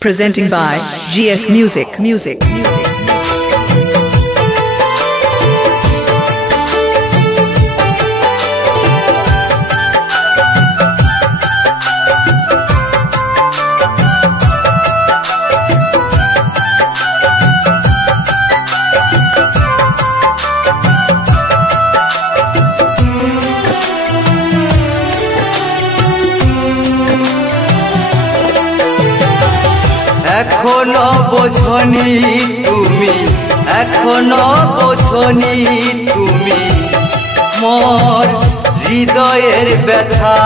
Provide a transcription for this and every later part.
Presenting by GS Music. এখনো বোঝনি তুমি, এখনো বোঝনি তুমি মোর হৃদয়ের ব্যথা।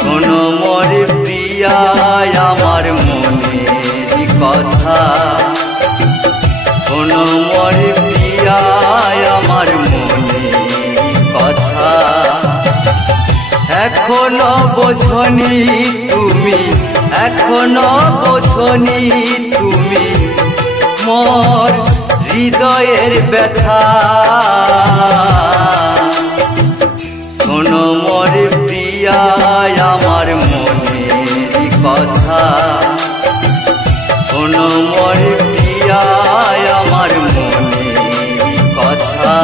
শোনো মোর প্রিয়া আমার মনের কথা, শোনো মোর প্রিয়া আমার মনের কথা। এখনো বোঝনি তুমি, এখনো বোঝনি তুমি মোর হৃদয়ের ব্যথা। শোনো মোর প্রিয়া আমার মনের কথা, শোনো মোর প্রিয়া আমার মনের কথা।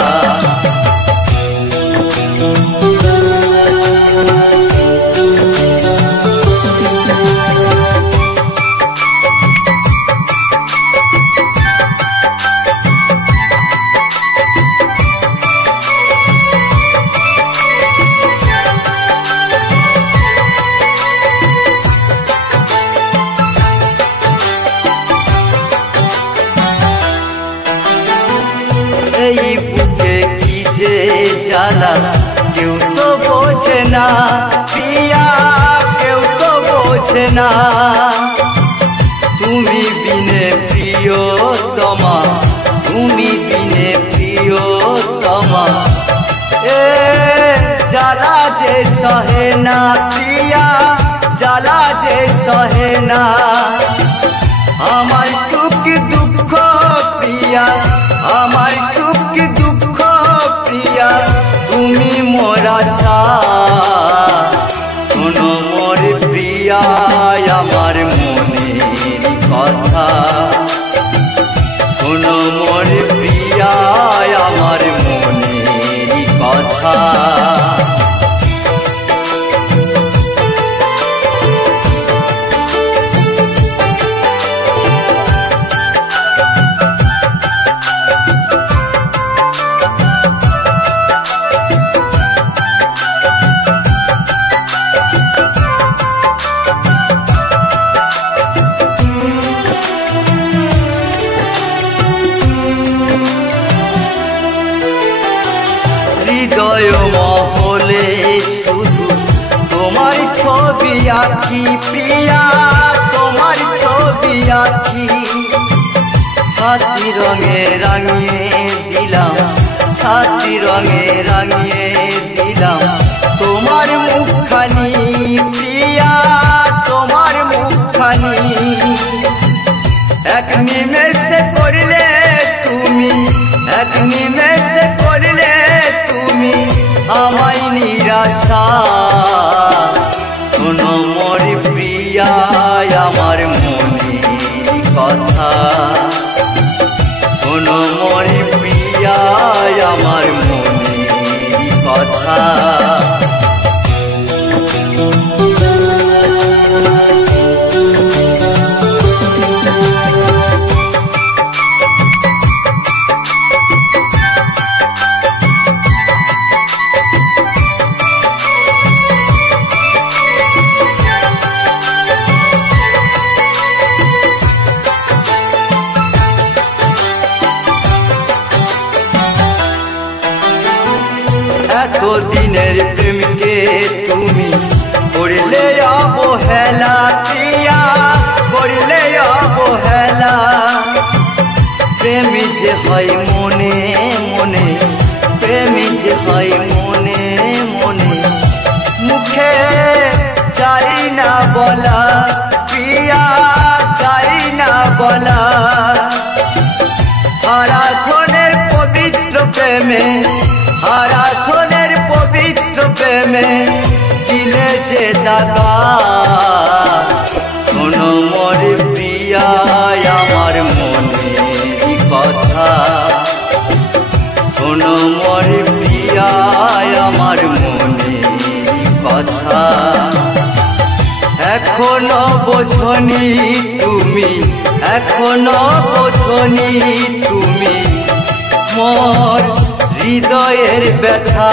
এই বুকে কি যে জ্বালা কেউ তো বোঝে না, প্রিয়া কেউ তো বোঝে না। তুমি বিনে প্রিয়তমা, তুমি বিনে প্রিয়তমা এ জ্বালা যে সহে না, প্রিয়া জ্বালা যে সহে না। আমার সুখ দুঃখ প্রিয়া, আমার সুখ দুঃখ প্রিয়া তুমি মোর আশা। শোনো মোর প্রিয়া আমার মনের কথা, শোনো মোর প্রিয়া আমার মনের কথা। হৃদয় মহলে শুধু তোমার ছবি আঁকি, প্রিয়া তোমার ছবি আঁকি। সাতটি রঙে রাঙিয়ে দিলাম, সাতটি রঙে রাঙিয়ে দিলাম তোমার মুখখানি, প্রিয়া তোমার মুখখানি। এক নিমেষে করলে তুমি, এক নিমেষে করলে তুমি আমায় নিরাশা। শোনো মোর প্রিয়া আমার মনের কথা, শোনো মোর প্রিয়া আমার মনের কথা। এতদিনের প্রেমকে তুমি করলে অবহেলা, প্রিয়া করলে অবহেলা। প্রেম যে হয় মনে মনে, প্রেম যে হয় মনে মনে, মুখে চাই না বলা, প্রিয়া চাই না বলা। আরাধনের পবিত্র প্রেমে, আরাধনের পবিত্র প্রেমে কি দিলে যে দাদা শোনো মোর প্রিয়া আমার মনের কথা শোনো মোর প্রিয়া আমার মনের কথা এখনো বোঝনি তুমি এখনো বোঝনি তুমি মোর হৃদয়ের ব্যথা